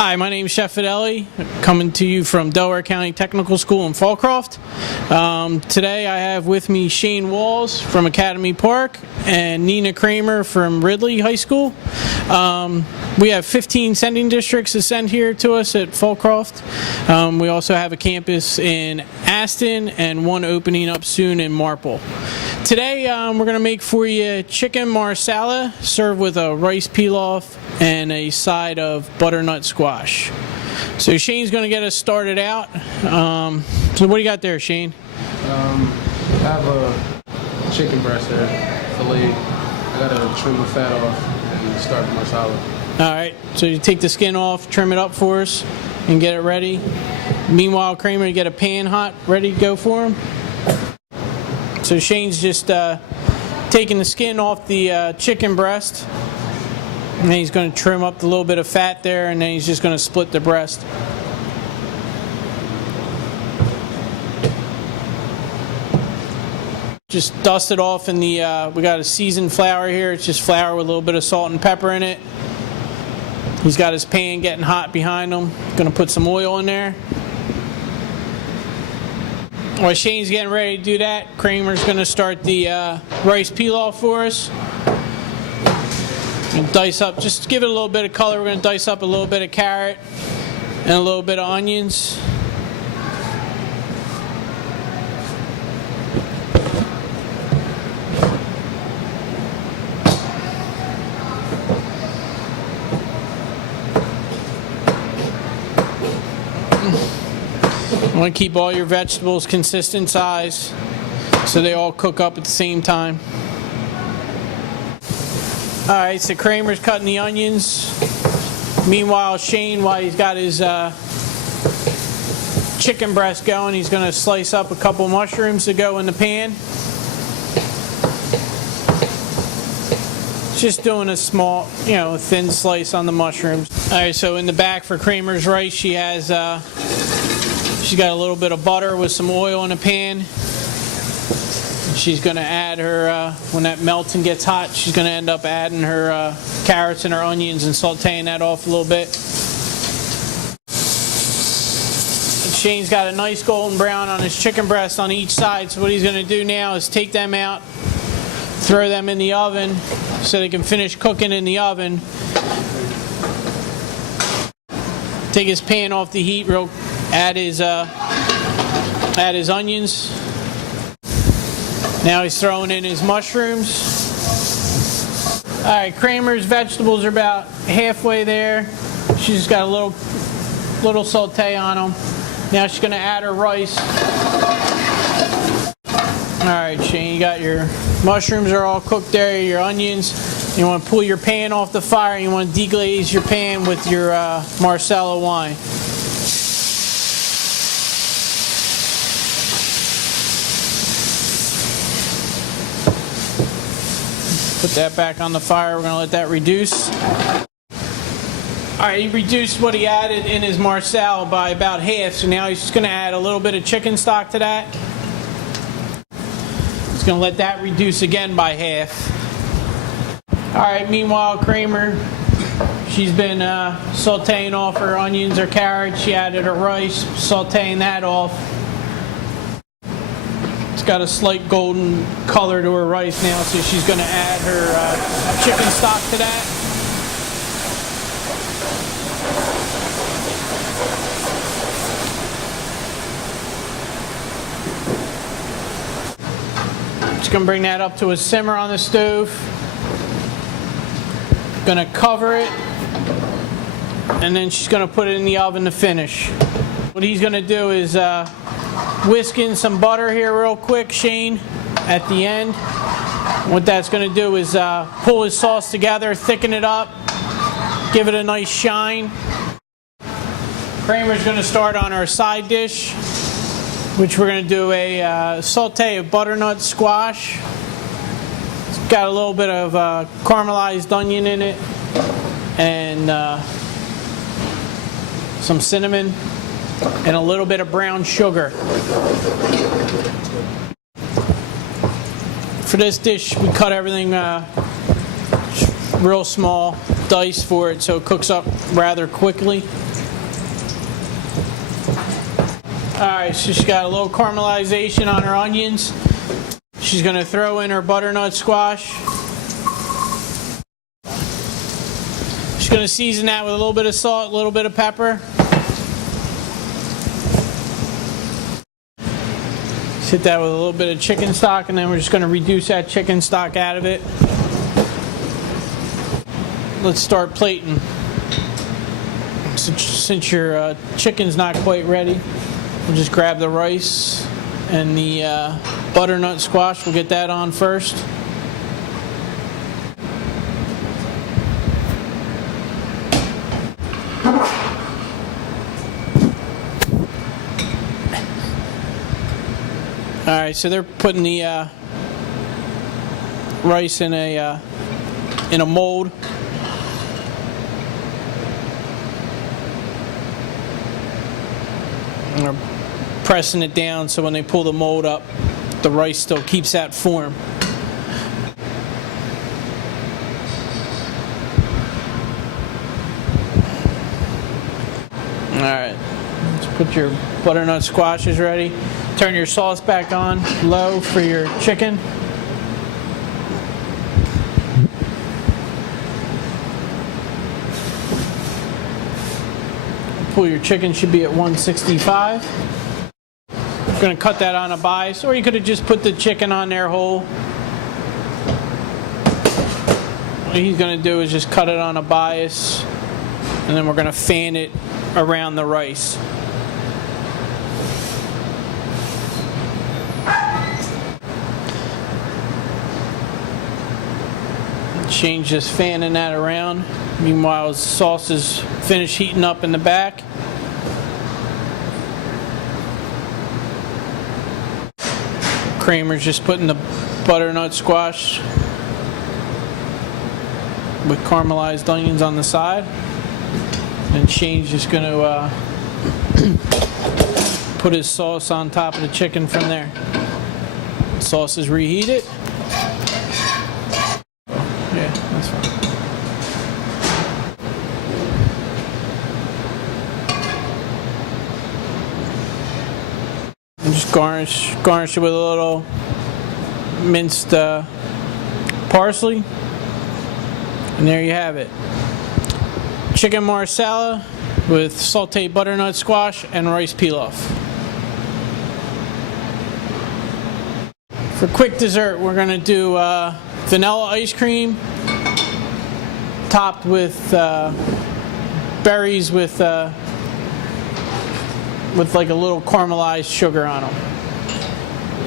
Hi, my name is Chef Fidelli, coming to you from Delaware County Technical School in Fallcroft. Today I have with me Shane Walls from Academy Park and Nina Kramer from Ridley High School. We have 15 sending districts that send here to us at Fallcroft. We also have a campus in Aston and one opening up soon in Marple. Today we're going to make for you chicken marsala served with a rice pilaf and a side of butternut squash. So Shane's going to get us started out. So what do you got there, Shane? I have a chicken breast there, filet. I got to trim the fat off and start the marsala. All right, so you take the skin off, trim it up for us, and get it ready. Meanwhile, Kramer, you get a pan hot, ready to go for him. So Shane's just taking the skin off the chicken breast, and then he's going to trim up the little bit of fat there, and then he's just going to split the breast. Just dust it off in the, we got a seasoned flour here. It's just flour with a little bit of salt and pepper in it. He's got his pan getting hot behind him. Going to put some oil in there. While Shane's getting ready to do that, Kramer's going to start the rice pilaf for us. And dice up, just to give it a little bit of color, we're going to dice up a little bit of carrot and a little bit of onions. You want to keep all your vegetables consistent size so they all cook up at the same time. Alright, so Kramer's cutting the onions. Meanwhile, Shane, while he's got his chicken breast going, he's going to slice up a couple mushrooms to go in the pan. Just doing a small, thin slice on the mushrooms. Alright, so in the back for Kramer's rice, she has she's got a little bit of butter with some oil in a pan. She's going to add her, when that melts and gets hot, she's going to end up adding her carrots and her onions and sauteing that off a little bit. And Shane's got a nice golden brown on his chicken breast on each side, so what he's going to do now is take them out, throw them in the oven so they can finish cooking in the oven. Take his pan off the heat, add his onions. Now he's throwing in his mushrooms. All right, Kramer's vegetables are about halfway there. She's got a little saute on them. Now she's going to add her rice. All right, Shane, you got your mushrooms are all cooked there, your onions. You want to pull your pan off the fire, and you want to deglaze your pan with your marsala wine. Put that back on the fire. We're going to let that reduce. All right, he reduced what he added in his marsala by about half, so now he's just going to add a little bit of chicken stock to that. He's going to let that reduce again by half. All right, meanwhile, Kramer, she's been sauteing off her onions or carrots. She added her rice, sauteing that off. Got a slight golden color to her rice now, so she's going to add her chicken stock to that. She's going to bring that up to a simmer on the stove. Going to cover it, and then she's going to put it in the oven to finish. What he's going to do is whisk in some butter here real quick, Shane, at the end. What that's going to do is pull his sauce together, thicken it up, give it a nice shine. Kramer's going to start on our side dish, which we're going to do a saute of butternut squash. It's got a little bit of caramelized onion in it and some cinnamon and a little bit of brown sugar. For this dish, we cut everything real small dice for it so it cooks up rather quickly. Alright, so she's got a little caramelization on her onions. She's going to throw in her butternut squash. She's going to season that with a little bit of salt, a little bit of pepper. Hit that with a little bit of chicken stock, and then we're just going to reduce that chicken stock out of it. Let's start plating. Since your chicken's not quite ready, we'll just grab the rice and the butternut squash. We'll get that on first. All right, so they're putting the rice in a mold. And they're pressing it down so when they pull the mold up, the rice still keeps that form. All right, let's put your butternut squashes ready. Turn your sauce back on low for your chicken. Pull your chicken should be at 165. I'm going to cut that on a bias, or you could have just put the chicken on there whole. What he's going to do is just cut it on a bias, and then we're going to fan it around the rice. Change this fanning that around. Meanwhile, the sauce is finished heating up in the back. Kramer's just putting the butternut squash with caramelized onions on the side. And Shane's just going to put his sauce on top of the chicken from there. The sauce is reheated. Yeah, that's fine. And just garnish it with a little minced parsley. And there you have it. Chicken marsala with sauteed butternut squash and rice pilaf. For quick dessert, we're going to do vanilla ice cream topped with berries with like a little caramelized sugar on them.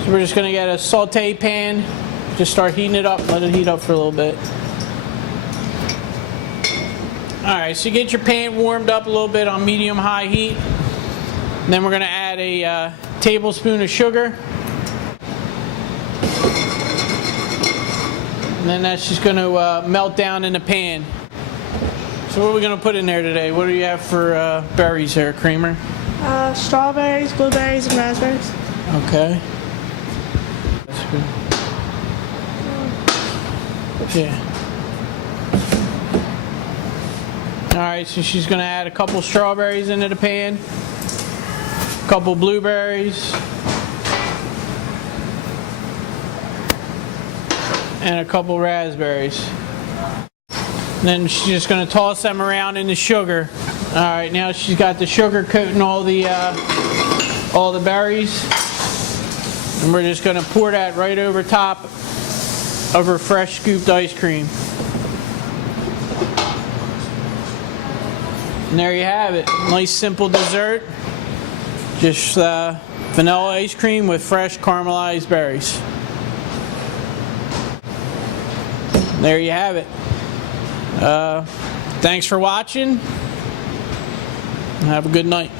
So we're just going to get a saute pan, just start heating it up, let it heat up for a little bit. Alright, so you get your pan warmed up a little bit on medium-high heat. And then we're going to add a tablespoon of sugar. And then that's just going to melt down in the pan. So what are we going to put in there today? What do you have for berries there, Kramer? Strawberries, blueberries, and raspberries. Okay. That's good. Yeah. Alright, so she's going to add a couple strawberries into the pan. A couple blueberries. And a couple raspberries. And then she's just going to toss them around in the sugar. Alright, now she's got the sugar coating all the berries. And we're just going to pour that right over top of her fresh scooped ice cream. And there you have it. Nice simple dessert. Just vanilla ice cream with fresh caramelized berries. There you have it. Thanks for watching. Have a good night.